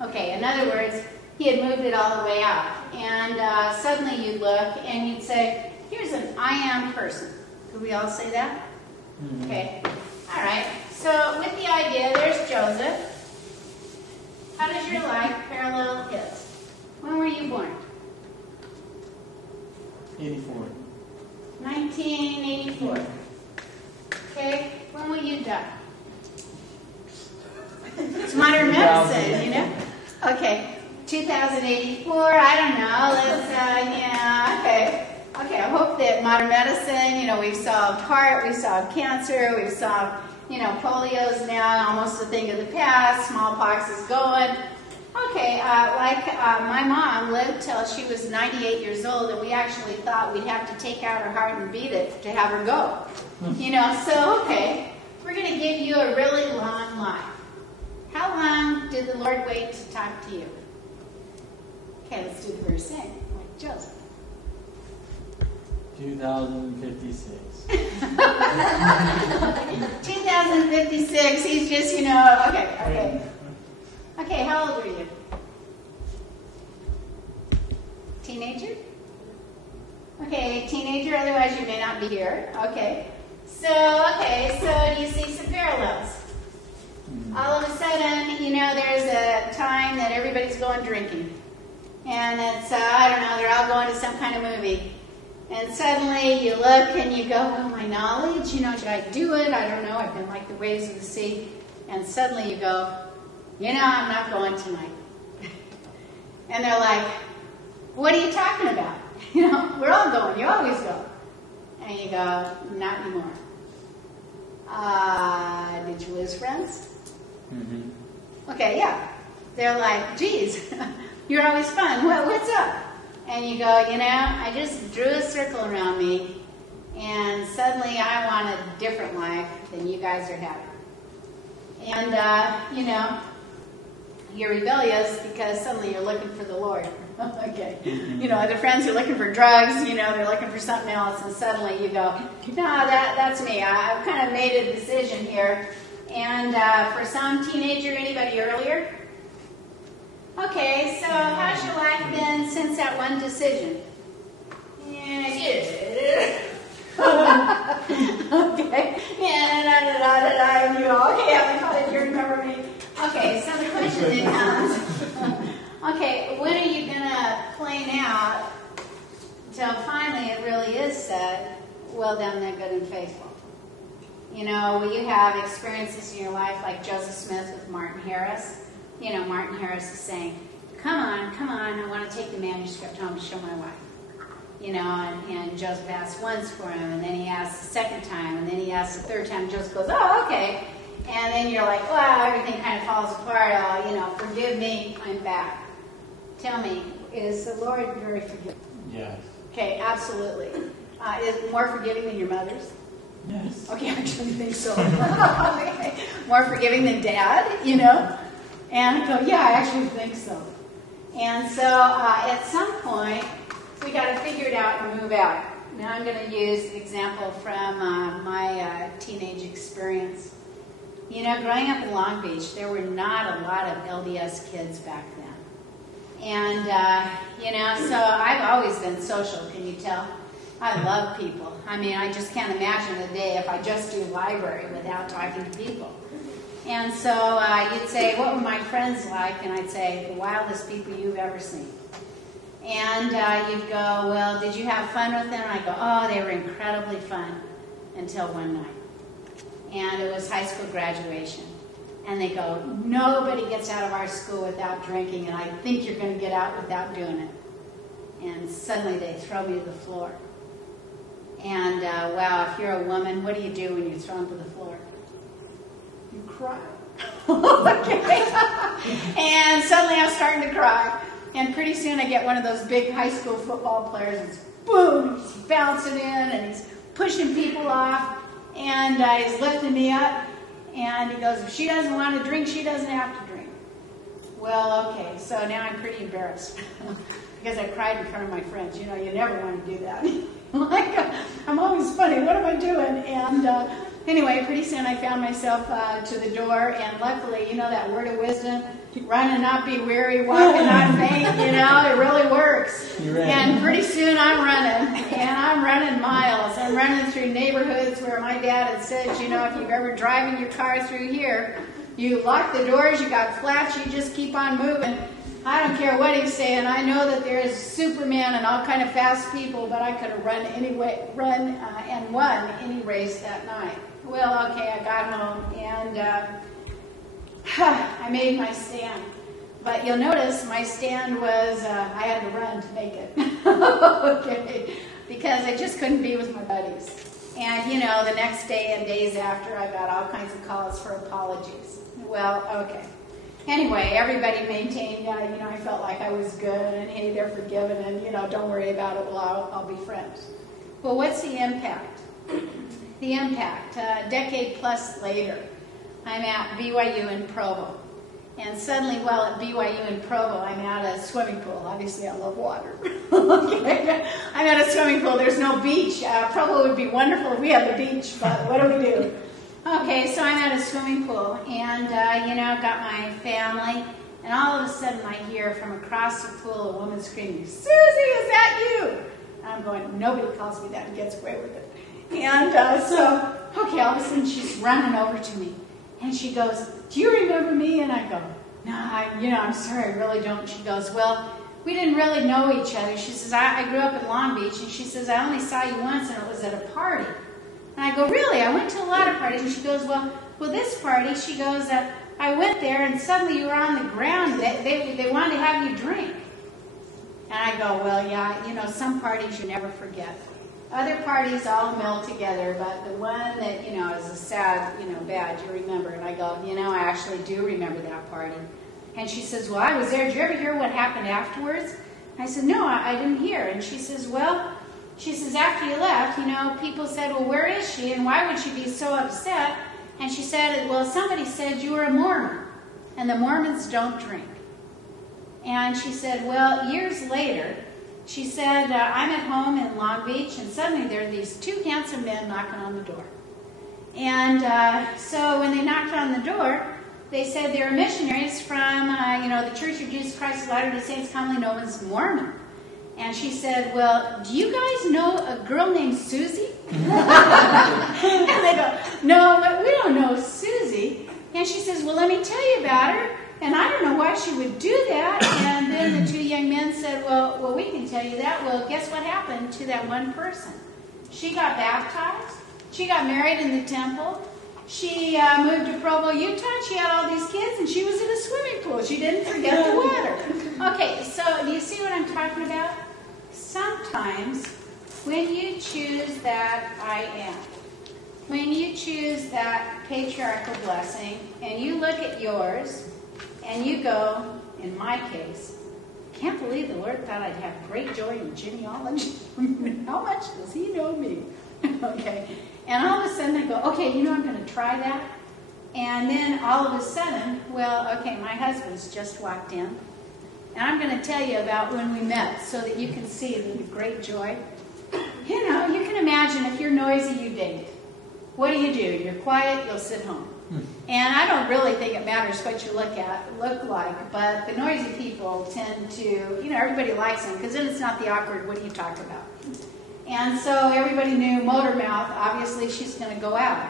Okay, in other words, he had moved it all the way out. And suddenly you'd look and you'd say, here's an I am person. Could we all say that? Mm-hmm. Okay. All right. So with the idea, there's Joseph. How does your life parallel his? When were you born? 84. 1984. Okay. When will you die? It's modern medicine, you know? Okay. 2084, I don't know. Let's, yeah, okay. Okay, I hope that modern medicine, you know, we've solved heart, we've solved cancer, we've solved, you know, polio's now almost a thing of the past, smallpox is going. Okay, my mom lived till she was 98 years old, and we actually thought we'd have to take out her heart and beat it to have her go. You know, so, okay, we're going to give you a really long life. How long did the Lord wait to talk to you? Okay, let's do the verse in, like Joseph. 2056. 2056, he's just, you know, okay. Okay, how old are you? Teenager? Okay, teenager, otherwise you may not be here. Okay. So do you see some parallels? All of a sudden, you know, there's a time that everybody's going drinking. And it's, I don't know, they're all going to some kind of movie. And suddenly you look and you go, well, my knowledge, you know, should I do it? I don't know, I've been like the waves of the sea. And suddenly you go, you know, I'm not going tonight. And they're like, what are you talking about? You know, we're all going, you always go. And you go, not anymore. Did you lose friends? Mm-hmm. Okay, yeah. They're like, geez, you're always fun. What's up? And you go, you know, I just drew a circle around me, and suddenly I want a different life than you guys are having. And, you know, you're rebellious because suddenly you're looking for the Lord. Okay. You know, other friends are looking for drugs, you know, they're looking for something else, and suddenly you go, no, that's me. I've kind of made a decision here. And for some teenager, anybody earlier? Okay, so how's your life been since that one decision? Yeah. Okay. Yeah, and you go, okay, Heavenly Father, you remember me. Okay, so the question then comes, okay, when are you going to plan out until finally it really is said, well done, thou good and faithful? You know, will you have experiences in your life like Joseph Smith with Martin Harris? You know, Martin Harris is saying, come on, I want to take the manuscript home to show my wife. You know, and Joseph asks once for him, and then he asks the second time, and then he asks the third time, and Joseph goes, oh, okay. And then you're like, wow, everything kind of falls apart. Oh, you know, forgive me, I'm back. Tell me, is the Lord very forgiving? Yes. Okay, absolutely. Is it more forgiving than your mother's? Yes. Okay, I actually think so. Okay. More forgiving than Dad, you know? And I go, yeah, I actually think so. And so at some point, we got to figure it out and move out. Now I'm going to use an example from my teenage experience. You know, growing up in Long Beach, there were not a lot of LDS kids back then. And, you know, so I've always been social, can you tell? I love people. I mean, I just can't imagine a day if I just do library without talking to people. And so you'd say, what were my friends like? And I'd say, the wildest people you've ever seen. And you'd go, well, did you have fun with them? And I'd go, oh, they were incredibly fun until one night. And it was high school graduation. And they go, nobody gets out of our school without drinking, and I think you're going to get out without doing it. And suddenly they throw me to the floor. And, wow, if you're a woman, what do you do when you're thrown to the floor? You cry. Okay. And suddenly I'm starting to cry. And pretty soon I get one of those big high school football players, and boom, he's bouncing in, and he's pushing people off, and he's lifting me up. And he goes, if she doesn't want to drink, she doesn't have to drink. Well, okay, so now I'm pretty embarrassed because I cried in front of my friends. You know, you never want to do that. I'm always funny. What am I doing? And anyway, pretty soon I found myself to the door, and luckily, you know that word of wisdom, run and not be weary, walk and not faint, you know, it really works. And pretty soon I'm running, and I'm running miles. I'm running through neighborhoods where my dad had said, you know, if you've ever driven your car through here, you lock the doors, you got flats, you just keep on moving. I don't care what he's saying. I know that there is Superman and all kind of fast people, but I could have run and won any race that night. Well, okay, I got home, and I made my stand. But you'll notice my stand was, I had to run to make it. Okay, because I just couldn't be with my buddies. And, you know, the next day and days after, I got all kinds of calls for apologies. Well, okay. Anyway, everybody maintained, you know, I felt like I was good, and hey, they're forgiven, and, you know, don't worry about it, well, I'll be friends. Well, what's the impact? The impact, a decade plus later, I'm at BYU in Provo. And suddenly, while at BYU in Provo, I'm at a swimming pool. Obviously, I love water. Okay. I'm at a swimming pool. There's no beach. Provo would be wonderful if we had the beach, but what do we do? Okay, so I'm at a swimming pool, and, you know, got my family, and all of a sudden I hear from across the pool a woman screaming, "Susie, is that you?" And I'm going, nobody calls me that and gets away with it. And so, okay, all of a sudden she's running over to me, and she goes, "Do you remember me?" And I go, "No, I'm sorry, I really don't." She goes, "Well, we didn't really know each other." She says, I grew up in Long Beach, and she says, "I only saw you once, and it was at a party." And I go, "Really? I went to a lot of parties." And she goes, well, this party," she goes, "I went there, and suddenly you were on the ground. They wanted to have you drink." And I go, "Well, yeah, you know, some parties you never forget. Other parties all meld together, but the one that, you know, is a sad, you know, bad, you remember." And I go, "You know, I actually do remember that party." And she says, "Well, I was there. Did you ever hear what happened afterwards?" I said, "No, I didn't hear." And she says, "Well," she says, "after you left, you know, people said, 'Well, where is she? And why would she be so upset?' And she said, 'Well, somebody said you were a Mormon, and the Mormons don't drink.'" And she said, well, years later, she said, "I'm at home in Long Beach, and suddenly there are these two handsome men knocking on the door. And so when they knocked on the door, they said they're missionaries from, you know, the Church of Jesus Christ of Latter-day Saints, commonly known as Mormon." And she said, "Well, do you guys know a girl named Susie?" And they go, "No, but we don't know Susie." And she says, "Well, let me tell you about her. And I don't know why she would do that." And then the two young men said, well, we can tell you that. Well, guess what happened to that one person? She got baptized. She got married in the temple. She moved to Provo, Utah. She had all these kids, and she was in a swimming pool. She didn't forget the water. Okay, so do you see what I'm talking about? Sometimes when you choose that I am, when you choose that patriarchal blessing, and you look at yours, and you go, in my case, "Can't believe the Lord thought I'd have great joy in genealogy. How much does he know me?" Okay. And all of a sudden I go, "Okay, you know, I'm going to try that." And then all of a sudden, well, okay, my husband's just walked in. And I'm going to tell you about when we met so that you can see the great joy. You know, you can imagine if you're noisy, you date. What do? You're quiet, you'll sit home. And I don't really think it matters what you look like, but the noisy people tend to, you know, everybody likes them, because then it's not the awkward, "What do you talk about?" And so everybody knew motor mouth, obviously she's going to go out.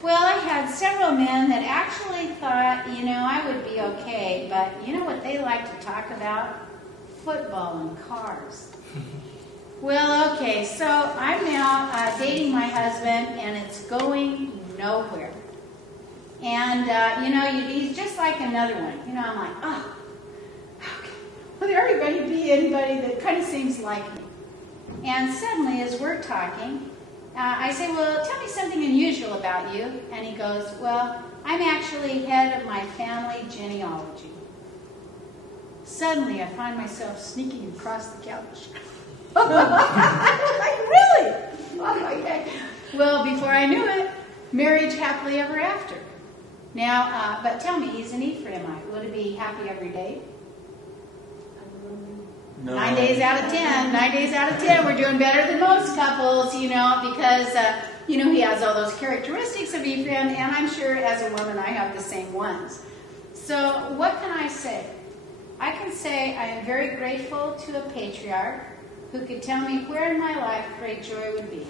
Well, I had several men that actually thought, you know, I would be okay, but you know what they like to talk about? Football and cars. Well, okay, so I'm now dating my husband, and it's going nowhere. And, you know, he's just like another one. You know, I'm like, oh, okay. Will there everybody be anybody that kind of seems like me? And suddenly, as we're talking, I say, "Well, tell me something unusual about you." And he goes, "Well, I'm actually head of my family genealogy." Suddenly, I find myself sneaking across the couch. Like, really? Oh, okay. Well, before I knew it, marriage happily ever after. Now, but tell me, he's an Ephraimite. Would he be happy every day? No. 9 days out of 10. 9 days out of 10, we're doing better than most couples, because, he has all those characteristics of Ephraim, and I'm sure as a woman I have the same ones. So what can I say? I can say I am very grateful to a patriarch who could tell me where in my life great joy would be.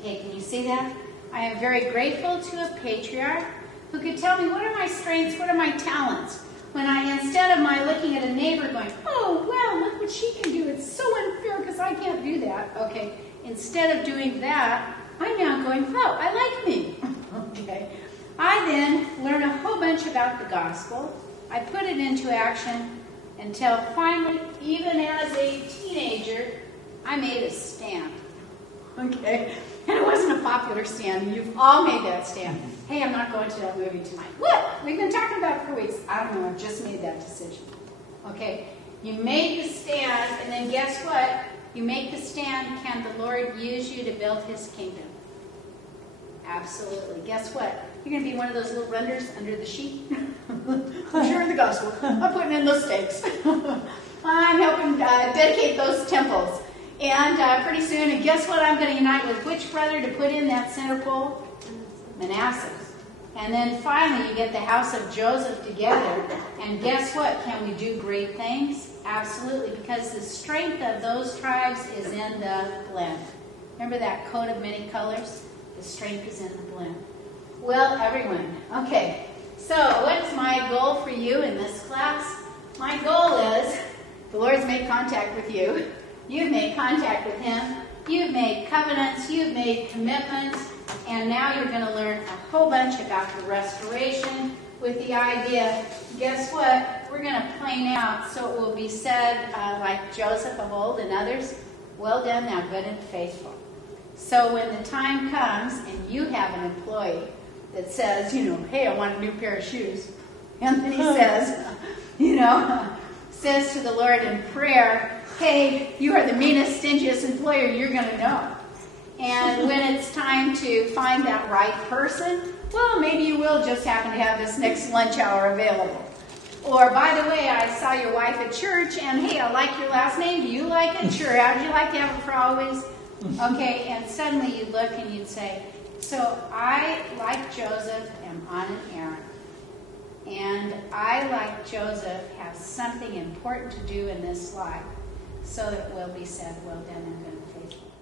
Okay, can you see that? I am very grateful to a patriarch who could tell me what are my strengths, what are my talents. When instead of my looking at a neighbor going, oh, wow, look what she can do. It's so unfair because I can't do that. Okay, instead of doing that, I'm now going, oh, I like me. Okay. I then learn a whole bunch about the gospel. I put it into action until finally, even as a teenager, I made a stand. Okay? And it wasn't a popular stand. You've all made that stand. Hey, I'm not going to that movie tonight. What? We've been talking about it for weeks. I don't know. I just made that decision. Okay? You made the stand, and then guess what? You make the stand. Can the Lord use you to build His kingdom? Absolutely. Guess what? You're going to be one of those little runners under the sheet. I'm sharing the gospel. I'm putting in those stakes. I'm helping dedicate those temples. And pretty soon, and guess what I'm going to unite with? Which brother to put in that center pole? Manasseh. And then finally, you get the house of Joseph together. And guess what? Can we do great things? Absolutely. Because the strength of those tribes is in the blend. Remember that coat of many colors? The strength is in the blend. Well, everyone. Okay. So what's my goal for you in this class? My goal is the Lord's made contact with you. You've made contact with Him. You've made covenants. You've made commitments. And now you're going to learn a whole bunch about the restoration with the idea, guess what? We're going to plan out so it will be said, like Joseph of old and others, well done, thou good and faithful. So when the time comes and you have an employee that says, hey, I want a new pair of shoes. And then he says, says to the Lord in prayer, hey, you are the meanest, stingiest employer you're going to know. And when it's time to find that right person, well, maybe you will just happen to have this next lunch hour available. Or, by the way, I saw your wife at church, and hey, I like your last name. Do you like it? Sure. How'd you like to have it for always? Okay, and suddenly you'd look and you'd say, so I, like Joseph, am on an errand. And I, like Joseph, have something important to do in this life so that it will be said, well done and good and faithful.